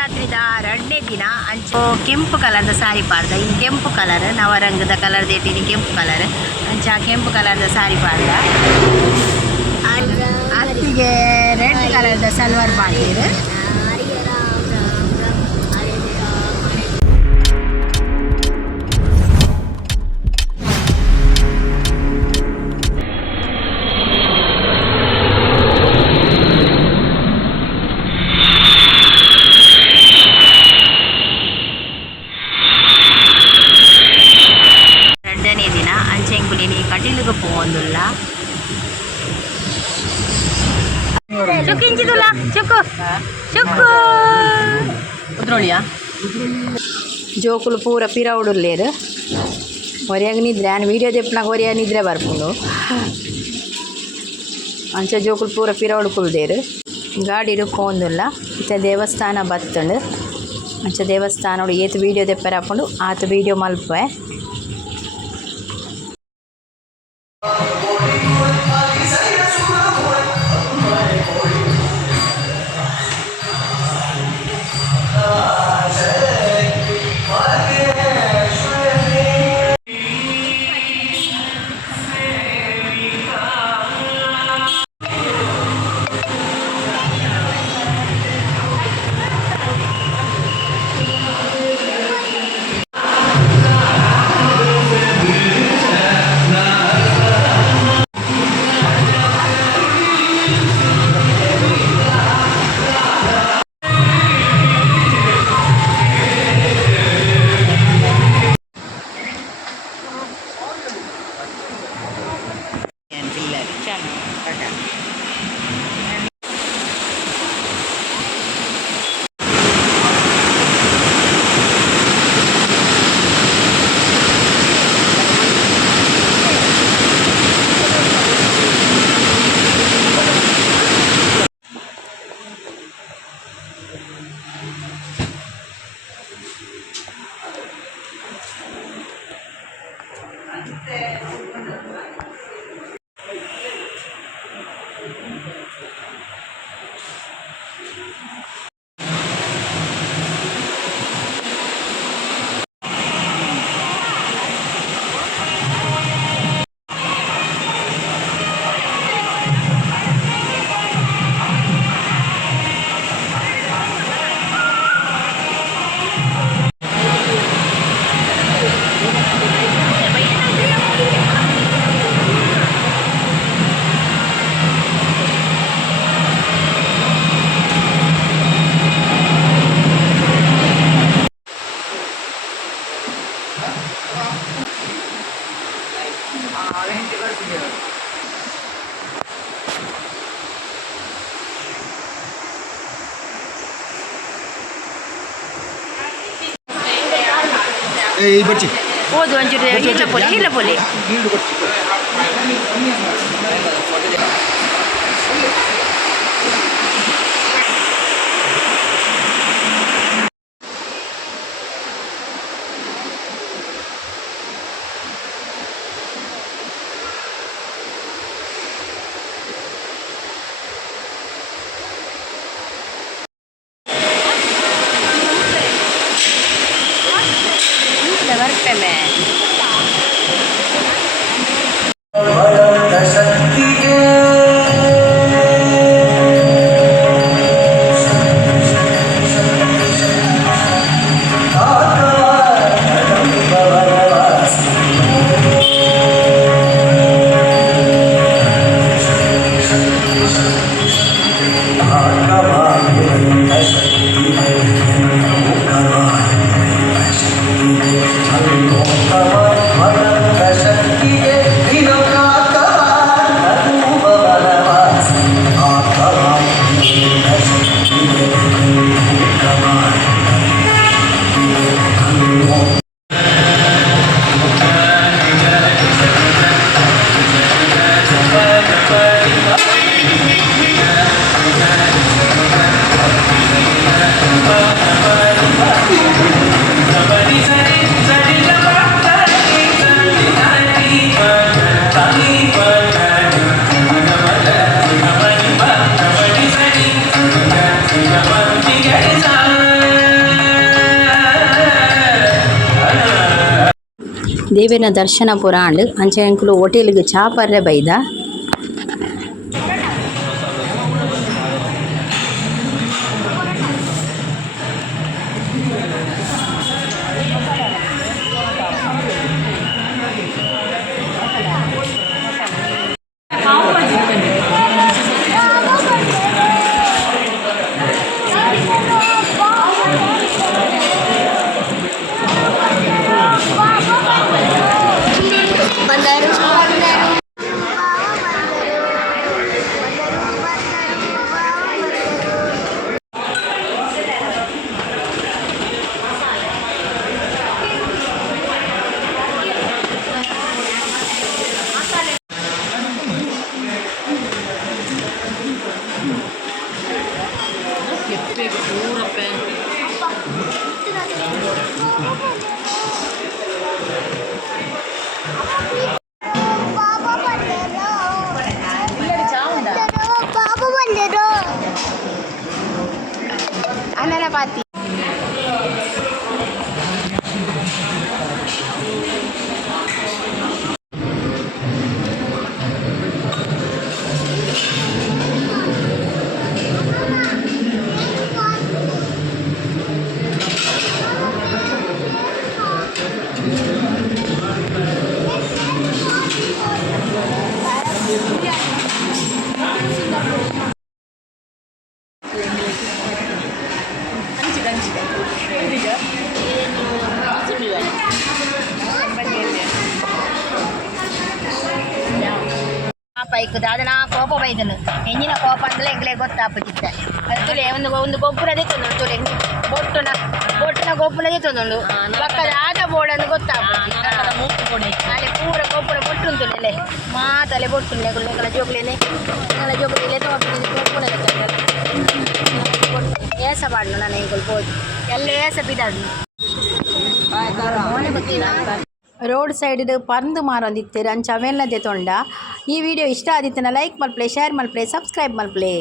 ನವರಾತ್ರಿದ 2ನೇ ದಿನ ಅಂಚೆ ಕೆಂಪು ಕಲರ್ದ ಸಾರಿ ಪಾಡ್ದ ಇನ್ನು ಕೆಂಪು ಕಲರ್ ನವರಂಗದ ಕಲರ್ ದೇಟಿನಿ ಕೆಂಪು ಕಲರ್ ಅಂಚ ಕೆಂಪು ಕಲರ್ದ ಸಾರಿ ಪಾಡ್ದ ಅತ್ತಿಗೆ ರೆಡ್ ಕಲರ್ದ ಸಲ್ವಾರ್ ಪಾಡ್ತೀರು. ಕಟೀಲಿಗೆ ಪೋಂದುಲ್ಲ ಚುಕ್ಕಿಂಚಿದುಲ್ಲ ಚುಕ್ಕು ಚುಕ್ಕು ಉದ್ರೋಳಿಯಾ ಜೋಕುಲು ಪೂರ ಪಿರವುಡುಲ್ಲೇರು ಒರಿಯಾಗ ನಿದ್ರೆ ನಾನು ವೀಡಿಯೋ ತೆಪ್ಪನಾಗ ಒರಿಯಾಗ ನಿದ್ರೆ ಬರ್ಪುಂಡು ಅಂಚ ಜೋಕುಲು ಪೂರ ಪಿರವುಡು ಕುಲ್ದೇರು ಗಾಡಿಡು ಪೋಂದುಲ್ಲ ಇತ್ತ ದೇವಸ್ಥಾನ ಬತ್ತಂಡು ಅಂಚ ದೇವಸ್ಥಾನ ಏತು ವೀಡಿಯೋ ತೆಪ್ಪರ ಹಾಕೊಂಡು ಆತ ವೀಡಿಯೋ ಮಲ್ಪೆ এই বচ্চি ಓದು ಒಂಚೂರು ಇಲ್ಲ ಪೊಲಿ ಬರ್ಪೆಮೆ ದೇವೇನ ದರ್ಶನ ಪುರಾಂಡ್ ಅಂಚ ಎಂಕುಲು ಹೋಟೆಲ್ಗೆ ಚಾ ಪರ್ರೆ ಬೈದ. Pathi. ಪೈಕದ ಅದನ್ನ ಕೋಪ ಬೈದನು ಹೆಂಜಿನ ಕೋಪ ಅಂದ್ರೆ ಎಂಗ್ಲೇ ಗೊತ್ತಾಗ್ಬಿಟ್ಟಿತ್ತೆ ಅದ್ರಲ್ಲಿ ಒಂದು ಗೊಬ್ಬರದೇ ತಂದು ಬೊಟ್ಟಿನ ಗೊಬ್ಬರದೇ ತಂದು ಪಕ್ಕದ ಆಟ ಬೋರ್ಡನ್ನು ಗೊತ್ತಾಗ್ಬಿಟ್ಟು ಅಲ್ಲಿ ಪೂರ ಗೊಬ್ಬರ ಬೊಟ್ಟುಂಟುಲೆ ಮಾತಲೆ ಬೊಟ್ಟುಂಡೆ ಎಂಗಳ ಜೋಗ್ಲೇನೆ ಗೊಬ್ಬರ ಏಸ ಬಾಡ್ನು ನಾನು ಎಂಗಳು ಬೋದು ಎಲ್ಲ ಏಸ ಬಿದ್ದಾಡ್ನು ರೋಡ್ ಸೈಡ್ ಪರ್ಂದು ಮಾರೊಂದಿತ್ತೇರು ಅಂಚ ಅವೆಲ್ಲದೆ ತೊಂಡ. ಈ ವಿಡಿಯೋ ಇಷ್ಟ ಆದಿತ್ತನ ಲೈಕ್ ಮಲ್ಪ್ಲೆ, ಶೇರ್ ಮಲ್ಪ್ಲೆ, ಸಬ್ಸ್ಕ್ರೈಬ್ ಮಲ್ಪ್ಲೆ.